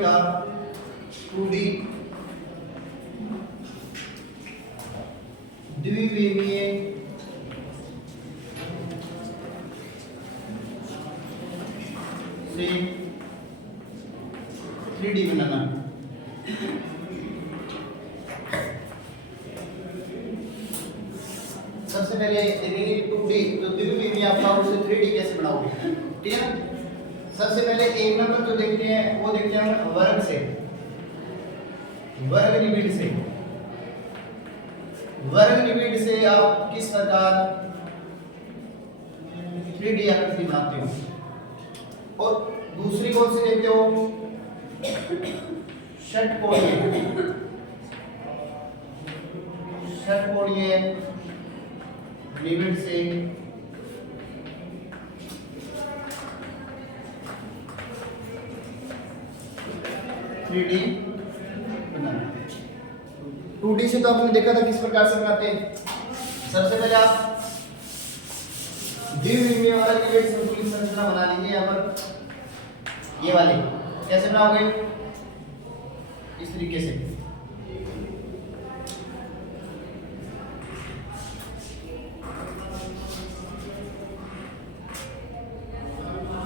का 2D द्विविमीय से 3D बनाना। सबसे पहले देखेंगे 2D जो द्विविमीय आपका उसे 3D कैसे बनाओगे, ठीक है ना। सबसे पहले एक नंबर जो देखते हैं वो देखते हैं वर्ग से, वर्ग निबिड़ से। वर्ग निबिड़ से आप किस प्रकार 3D आकृति बनाते हो। और दूसरी कौन सी देखते हो, षटकोणीय, षटकोणीय निबिड़ से 3D बनाना। 2D से तो आपने देखा था किस प्रकार से बनाते हैं। सबसे पहले आप द्विविमीय वाला निबिड़ संतुलित संरचना बना लीजिए। यहाँ पर ये वाले कैसे बनाओगे, इस तरीके से।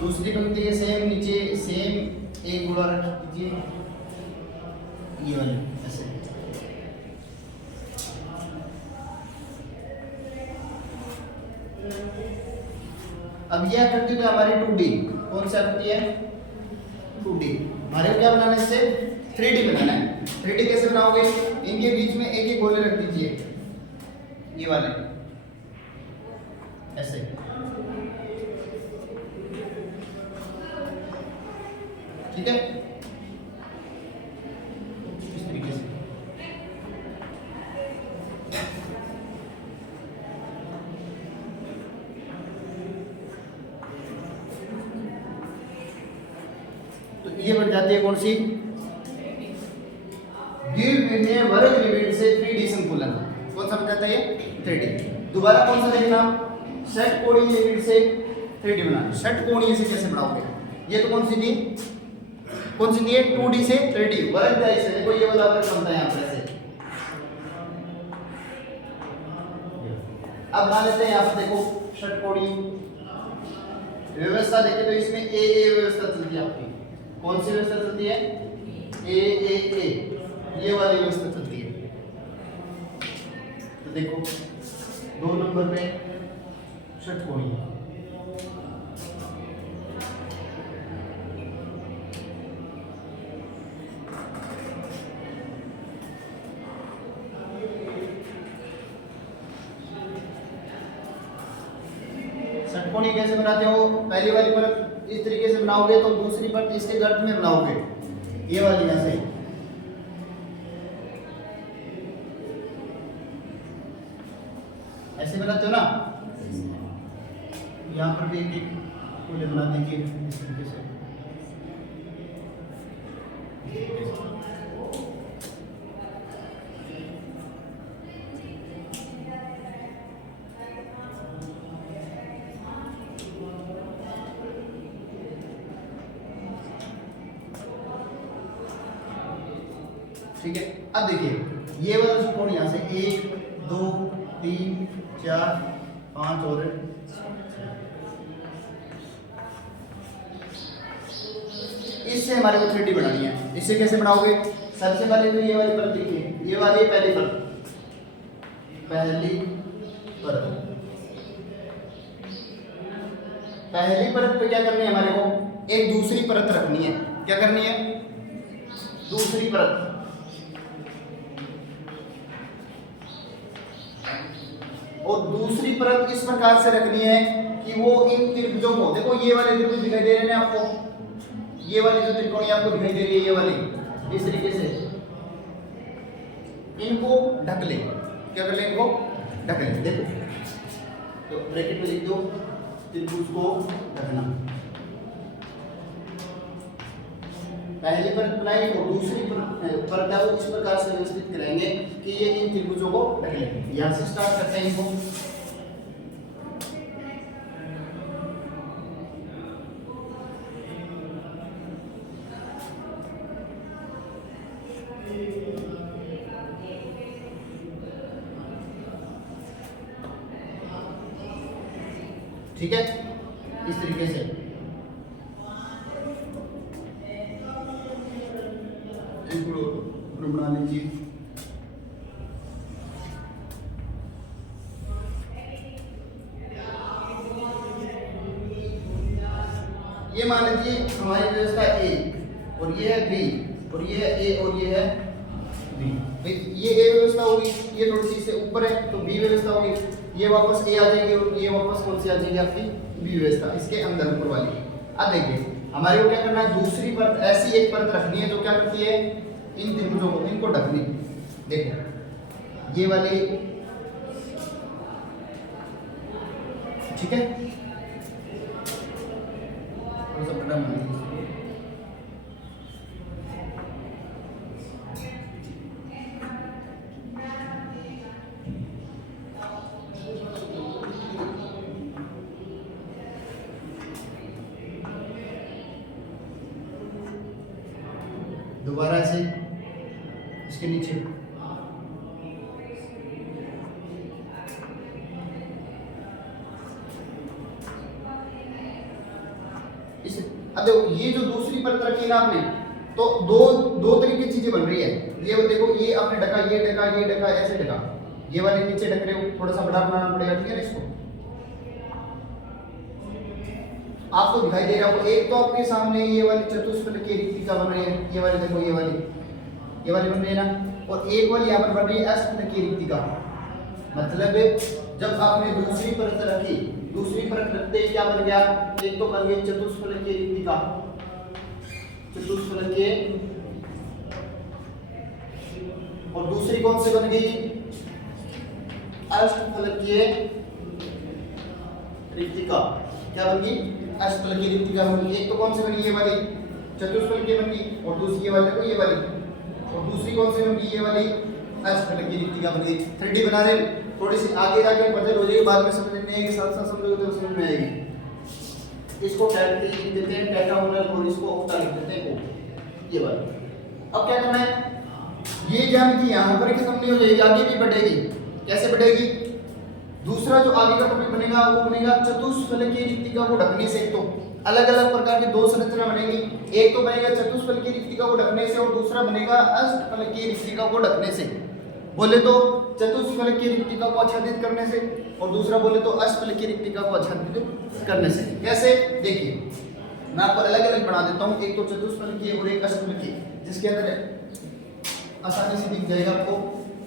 दूसरी पंक्ति के सेम नीचे सेम एक गोला रख दीजिए, ये वाले ऐसे। अब यह आकृति तो हमारी 2D, कौन सी आकृति है 2D। हमारे को क्या बनाना है, इससे 3D बनाना है। 3D कैसे बनाओगे, इनके बीच में एक एक गोले रख दीजिए, ये वाले ऐसे। ठीक है, इस तरीके से। तो ये बन जाती है कौन सी, द्विविमीय वर्ग निबिड़ से 3D संकुलन। कौन सा बन जाता है ये 3D। दोबारा कौन सा देखना, षटकोणीय निबिड़ से 3D बनाना। षटकोणीय से कैसे बनाओगे, ये तो कौन सी थी, कौन सी थी 2D से 3D वर्ग जाए से। देखो ये वाला वर्ग बनता है यहाँ पर ऐसे। अब मान लेते हैं यहाँ पर देखो षटकोणीय व्यवस्था देखें तो इसमें ए व्यवस्था चलती है आपकी। कौन सी व्यवस्था चलती है, ए ये वाली व्यवस्था चलती है। तो देखो 2 नंबर पे षटकोणीय। षटकोणीय कैसे बनाते हो, पहली वाली परत इस तरीके से बनाओगे तो दूसरी परत इसके गर्त में बनाओगे, ये वाली ऐसे। ऐसे बनाते हो ना। यहाँ पर भी एक एक गोले बना देंगे इस तरीके से। ठीक है, अब देखिए ये वाला त्रिकोण यहाँ से 1 2 3 4 5 और इससे हमारे को 3D बनानी है। इससे कैसे बनाओगे, सबसे पहले तो ये वाली परत देखिए, ये वाली पहली परत, पहली परत। पहली परत पे क्या करनी है हमारे को, एक दूसरी परत रखनी है। क्या करनी है, दूसरी परत। और दूसरी परत इस प्रकार से रखनी है कि वो इन त्रिभुजों को, देखो ये वाले त्रिभुज दिखाई दे रहे हैं आपको, ये वाली जो त्रिकोणी आपको दिखाई दे रही है, ये वाली, इस तरीके से इनको ढक ले। क्या कर ले, इनको ढक ले। देखो तो ब्रैकेट में लिख दो, त्रिभुज को ढकना। पहली परत बनाई और दूसरी परत है वो इस प्रकार से व्यवस्थित करेंगे कि ये इन त्रिभुजों को ढक लेंगे। यहां से स्टार्ट करते हैं इनको। ठीक है, इस तरीके से बना लीजिए। ये मान लीजिए हमारी व्यवस्था ए और ये है बी और ये है ए और ये है बी। ये ए व्यवस्था होगी, ये थोड़ी सी इससे ऊपर है तो बी व्यवस्था होगी, ये वापस ए आ जाएगी और ये वापस कौन सी आ जाएगी आपकी बी व्यवस्था, इसके अंदर ऊपर वाली। अब देखिए हमारे को क्या करना है, दूसरी परत ऐसी एक परत रखनी है जो क्या करती है इन त्रिभुजों को, इनको ढकनी। देखो ये वाली, ठीक है, थोड़ा सा बड़ा मान लीजिए। दोबारा से इसके नीचे इस, अब देखो ये जो दूसरी परत रखी ना आपने, तो दो तरीके की चीजें बन रही है। ये देखो ये आपने ढका, ये ढका ऐसे ढका, ये वाले नीचे ढक रहे हो, थोड़ा सा बड़ा बनाना पड़ेगा, ठीक है ना। इसको आपको दिखाई दे रहा होगा, एक तो आपके सामने ये वाली चतुष्फलकीय रिक्तिका बन रही है, ये वाली देखो ये वाली बन रही है ना, और एक वाली यहाँ पर बन रही है अष्टफलकीय रिक्तिका। मतलब जब आपने दूसरी परत रखी, दूसरी परत रखते ही क्या बन गया, एक तो बन गई चतुष्फलकीय रिक्तिका, चतुष्फलकीय, और दूसरी कौन सी बन गई, अष्टफलकीय रिक्तिका। क्या बन गई, अष्टफलकीय रिक्तिका बन गई। एक तो कौन सी बनी, ये वाली चतुष्फलकीय बन गई, और दूसरी ये वाली देखो ये वाली, और दूसरी कौन सी बन गई, ये वाली अष्टफलकीय रिक्तिका बन गई। 3D बना रहे, थोड़ी सी आगे जाके बदल हो जाएगी, बाद में समझ में आएगी, साथ साथ समझोगे तो समझ में आएगी। इसको टाइप लिख देते हैं टेट्राहेड्रल और इसको ऑक्टा लिख देते हैं ओ, ये वाला। अब क्या करना है, ये ज्यामिति यहाँ पर खत्म नहीं हो जाएगी, आगे भी बढ़ेगी। कैसे बढ़ेगी, दूसरा जो आगे का टॉपिक बनेगा वो बनेगा चतुष्फलकीय रिक्तिका को ढकने से। तो अलग अलग प्रकार की दो संरचना बनेगी, एक तो बनेगा चतुष्फलकीय रिक्तिका को ढकने से और दूसरा बनेगा अष्टफलकीय रिक्तिका को ढकने से। बोले तो चतुष्फलकीय रिक्तिका को आच्छादित करने से, और दूसरा बोले तो अष्टफलकीय रिक्तिका को आच्छादित करने से। कैसे, देखिए मैं आपको अलग अलग बना देता हूँ, एक तो चतुष्फलकीय और एक अष्टफलकीय, जिसके अंदर आसानी से दिख जाएगा आपको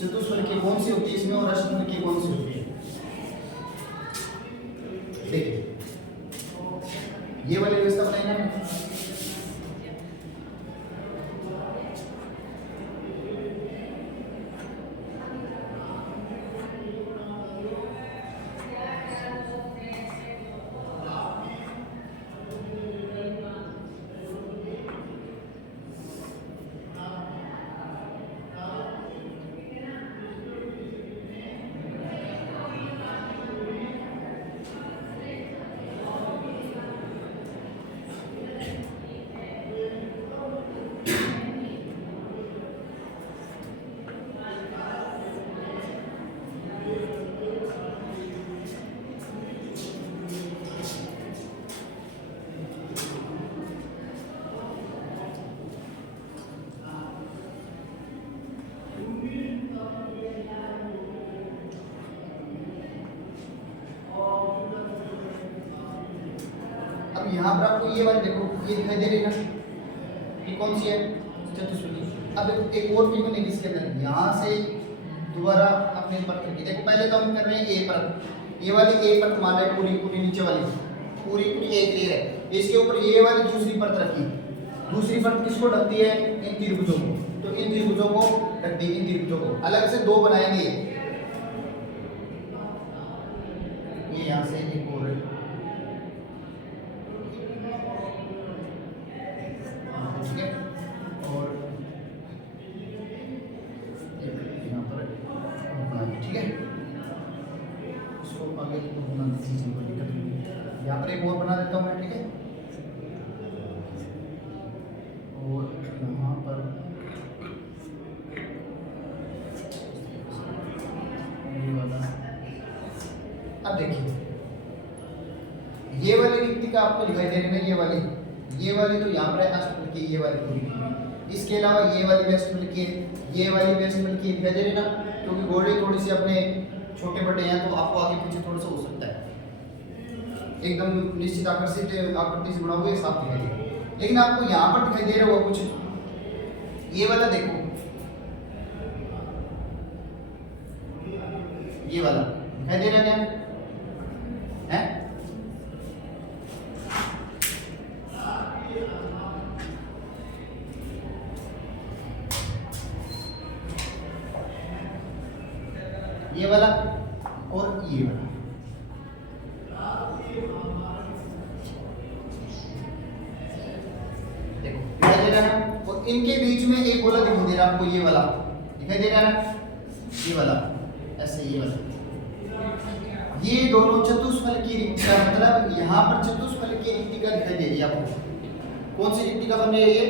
चतुष्फलकीय कौन सी होती है इसमें और अष्टफलकीय कौन सी होती है। देखिए ये वाली व्यवस्था बनाई ना, यहाँ पर आपको ये वाली देखो, ये दिखाई दे रही है ना, ये कौन सी है, चतुष्फलकीय। अब एक और भी बनेगी इसके अंदर, यहाँ से दोबारा अपने परत रखी। देखो पहले तो हम कर रहे हैं ए परत, ये वाली ए परत मान रहे हैं, पूरी नीचे वाली पूरी ए क्लियर है। इसके ऊपर ये वाली दूसरी परत रखी, दूसरी परत किसको ढकती है, इन त्रिभुजों को। तो इन त्रिभुजों को ढक दी, इन त्रिभुजों को अलग से दो बनाएंगे, ये यहाँ से एक और यहाँ पर एक और बना देता हूँ मैं, ठीक है। और यहाँ पर ये वाला, अब देखिए ये वाली रिक्तिका आपको दिखाई दे रही है ना, ये वाली तो यहाँ पर है अष्टफल की, ये वाली पूरी। इसके अलावा ये वाली भी अष्टफल की, ये वाली भी अष्टफल की दिखाई दे रही है ना, क्योंकि गोले थोड़ी सी अपने छोटे बड़े हैं तो आपको आगे पीछे थोड़ा सा हो सकता है, एकदम निश्चित आकृति से बना हुआ साफ दिखाई दे। लेकिन आपको यहाँ पर दिखाई दे रहा होगा कुछ, ये वाला देखो, ये वाला दिखाई दे रहा है क्या है? ये वाला और ये वाला, देखो दिखाई दे रहा है ना। और इनके बीच में एक गोला दिखाई दे रहा है आपको, ये वाला दिखाई दे रहा है ना, ये वाला ऐसे, ये वाला, ये दोनों चतुष्फल की रिक्तिका, मतलब यहाँ पर चतुष्फल की रिक्तिका दिखाई दे रही है आपको। कौन सी रिक्तिका बन रही है? ये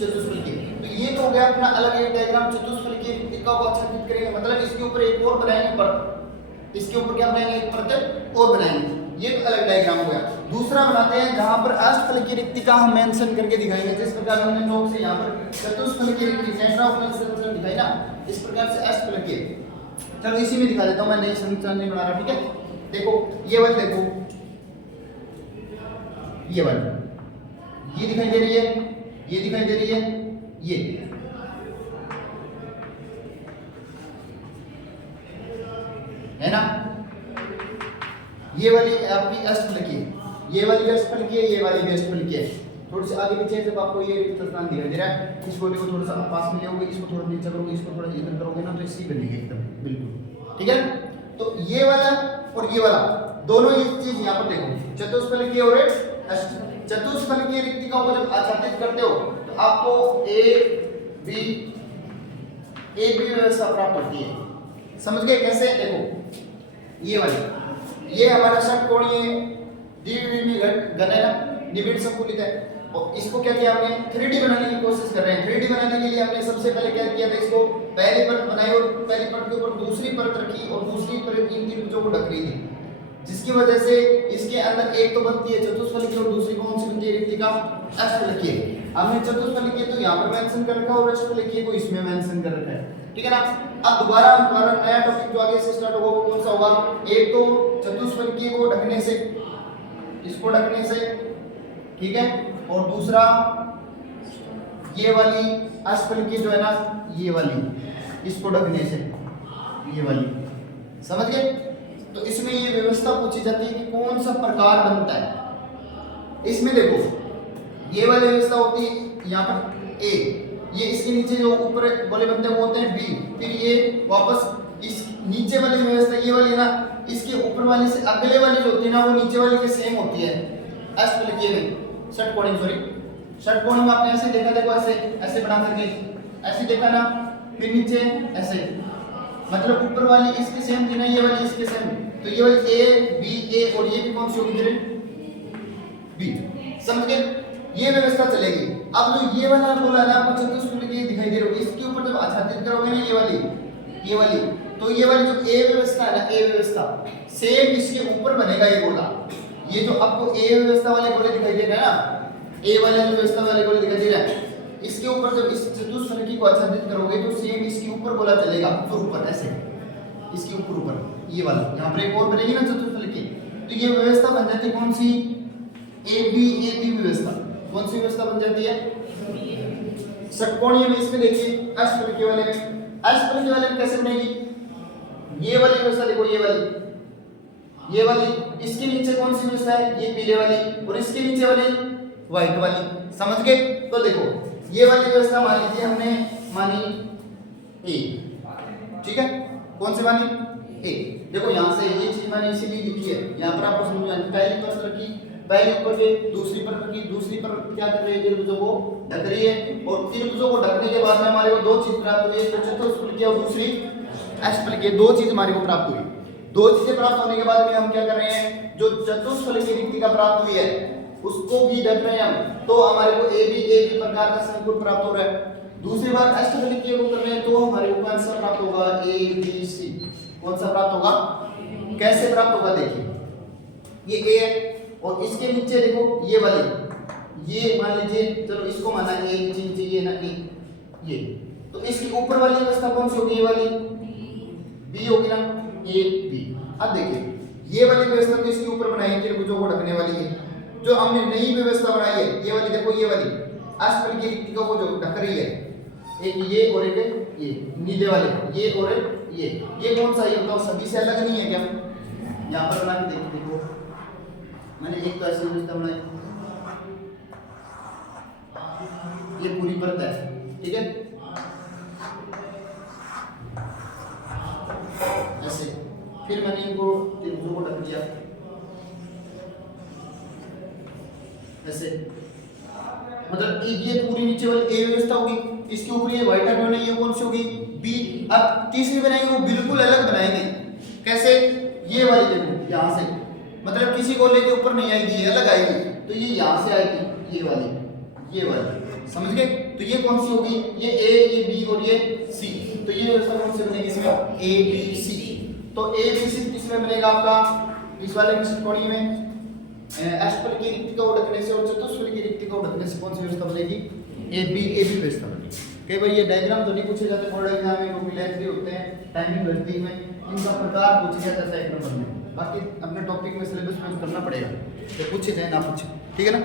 चतुष्फल की। तो ये तो हो गया अपना अलग एक डायग्राम, चतुष्फल की रिक्तिका को आच्छादित करेंगे, मतलब इसके ऊपर एक और बनाएंगे परत, इसके ऊपर क्या बनाएंगे? एक परत और बनाएंगे, ये तो अलग डायग्राम हो गया। दूसरा बनाते हैं जहां पर अष्टफल की रिक्तिका हम मेंशन करके दिखाएंगे, जिस प्रकार हमने नोट से यहाँ पर चतुष्फल की रिक्तिका दिखाई ना, इस प्रकार से अष्टफल की। चलो इसी में दिखा देता हूं, मैं नई संरचना नहीं बना रहा, ठीक है। देखो ये वाली, देखो ये वाली, ये दिखाई दे रही है, ये दिखाई दे रही है, ये है ना, ये वाली आपकी अष्टफल की, ये वाली भी अष्टफल की है, ये वाली भी अष्टफल की है। थोड़ी सी आगे पीछे जब आपको ये रिक्त स्थान दिखाई दे रहा है, इस गोले को थोड़ा सा पास में ले, इसको थोड़ा नीचे करोगे, इसको थोड़ा इधर करोगे ना, तो इसी बनेगी एकदम बिल्कुल, ठीक है। तो ये वाला और ये वाला दोनों ये चीज यहाँ पर देखो, चतुष्फल की और चतुष्फल की रिक्तिकाओं को जब आच्छादित करते हो तो आपको ए बी व्यवस्था प्राप्त होती है। समझ गए कैसे? देखो ये वाली, ये हमारा षटकोणीय द्विविमीय घन है ना, निबिड़ संकुलित है, और इसको क्या किया हमने? 3D बनाने की कोशिश कर रहे हैं। 3D बनाने के लिए हमने सबसे पहले क्या किया था? इसको पहली परत बनाई और पहली परत के ऊपर दूसरी परत रखी और दूसरी परत इन तीन भुजों को ढक रही थी, जिसकी वजह से इसके अंदर एक तो बनती है चतुष्फल की और दूसरी कौन सी बनती है? रिक्तिका अष्टफल की। हमने चतुष्फल की तो यहाँ पर मेंशन कर रखा है और अष्टफल की को इसमें मेंशन कर रखा है, ठीक है ना। अब दोबारा हमारा नया टॉपिक जो आगे से स्टार्ट होगा वो कौन सा होगा? एक तो चतुष्फल की को ढकने से, इसको ढकने से, ठीक है, और दूसरा ये वाली अष्टफल की जो है ना, ये वाली, इसको ढकने से, ये वाली, समझ गए? तो इसमें ये व्यवस्था पूछी जाती है कि कौन सा प्रकार बनता है। इसमें देखो ये वाली व्यवस्था होती है यहाँ पर ए, ये इसके नीचे जो ऊपर वाले बनते हैं वो होते हैं बी, फिर ये वापस इस नीचे वाली व्यवस्था ये वाली है ना, इसके ऊपर वाले से अगले वाली जो होती है ना वो नीचे वाली के सेम होती है अष्टफल की में, षटकोणी सॉरी षटकोणी में आपने ऐसे देखा, देखो ऐसे ऐसे बना करके ऐसे देखा ना, फिर नीचे ऐसे, मतलब ऊपर वाली इसके सेम थी ना, ये वाली इसके सेम, तो ये वाली ए बी ए और ये भी कौन सी होगी? बी, समझ गए? ये व्यवस्था चलेगी। अब जो ये वाला बोला ना आपको चतुष्फल की दिखाई दे रही है, इसके ऊपर जब आच्छादित करोगे ना ये वाली, तो ये वाली जो ए व्यवस्था है ना, ए व्यवस्था सेम इसके ऊपर बनेगा ये गोला। ये जो आपको ए व्यवस्था वाले गोले दिखाई दे रहा है ना, ए वाले व्यवस्था वाले गोले दिखाई दे रहा है, इसके ऊपर जब इस चतुष्फल की को आच्छादित करोगे तो सेम इसके ऊपर गोला चलेगा, ऊपर ऐसे, इसके ऊपर ये वाला, यहाँ पर एक और बनेगी ना चतुष्फल की, तो ये व्यवस्था बन जाती है कौन सी? ए बी व्यवस्था। कौन सी व्यवस्था बन जाती है? षटकोणीय में। इसमें देखिए अष्टफल के वाले में, अष्टफल के वाले में कैसे बनेगी? ये वाली व्यवस्था देखो, ये वाली, इसके नीचे कौन सी व्यवस्था है? ये पीले वाली, और इसके नीचे वाली व्हाइट वाली, समझ गए? तो देखो ये वाली व्यवस्था मान लीजिए हमने मानी ए, ठीक है, कौन सी मानी? ए। देखो यहाँ से ये चीज मैंने इसीलिए लिखी है, यहाँ पर आपको समझ में, पहली परत रखी, पहले ऊपर के दूसरी परत रखी, दूसरी परत क्या कर रही है? त्रिभुजों को ढक रही है, और त्रिभुजों को ढकने के बाद में हमारे को दो चीज प्राप्त हुई, एक तो चतुष्फल की और दूसरी अष्टफल की, दो चीज हमारे को प्राप्त हुई। दो चीजें प्राप्त होने के बाद में हम क्या कर रहे हैं? जो चतुष्फल की रिक्तिका प्राप्त हुई है उसको भी ढक रहे हैं हम, तो हमारे को ए बी प्रकार का संकुल प्राप्त हो रहा है। दूसरी बार अष्टफल की को कर रहे हैं तो हमारे को कौन सा प्राप्त होगा? A B C. कौन सा प्राप्त होगा? कैसे प्राप्त होगा? देखिए ये ए है, और इसके नीचे देखो ये वाली, ये मान लीजिए चलो इसको माना ए नीचे चाहिए ना ये, तो इसकी ऊपर वाली व्यवस्था कौन सी होगी? ये वाली बी होगी ना, ए बी। अब देखिए ये वाली व्यवस्था तो इसके ऊपर बनाई है, त्रिभुजों को ढकने वाली है। जो हमने नई व्यवस्था बनाई है ये वाली, देखो ये वाली अष्टफल की रिक्तिका को जो ढक रही है, एक ये और एक ये नीले वाले, ये और ये कौन सा? ये बताओ, सभी से अलग नहीं है क्या? यहाँ पर बना के देखो, मैंने एक तो ऐसी व्यवस्था बनाई, ये पूरी परत है, ठीक है, ऐसे। फिर मैंने इनको त्रिभुजों को ढक दिया ऐसे, मतलब ये पूरी नीचे वाली ए व्यवस्था होगी, इसके ऊपर ये व्हाइट आउटलाइन है, ये कौन सी होगी? बी। अब तीसरी बनाएंगे वो बिल्कुल अलग बनाएंगे, कैसे? ये वाली देखो यहाँ से, मतलब किसी गोले के ऊपर नहीं आएगी, ये अलग आएगी, तो ये यहाँ से आएगी, ये वाली, समझ गए? तो ये कौन सी होगी? ये ए, ये बी और ये सी। तो ये व्यवस्था कौन सी बनेगी इसमें? A B C. तो ए बी सी किसमें बनेगा आपका? इस वाले षटकोणीय में अष्टफल की रिक्तिका को ढकने से और चतुष्फल की रिक्तिका को ढकने से कौन सी व्यवस्था बनेगी? ए बी व्यवस्था बनेगी। कई बार ये डायग्राम तो नहीं पूछे जाते बोर्ड एग्जाम में, वो लेंथी होते हैं, टाइमिंग बढ़ती में, इनका प्रकार पूछ लिया जाता है एक नंबर में, बाकी अपने टॉपिक में सिलेबस में करना पड़ेगा, तो पूछे चाहे ना पूछे, ठीक है ना।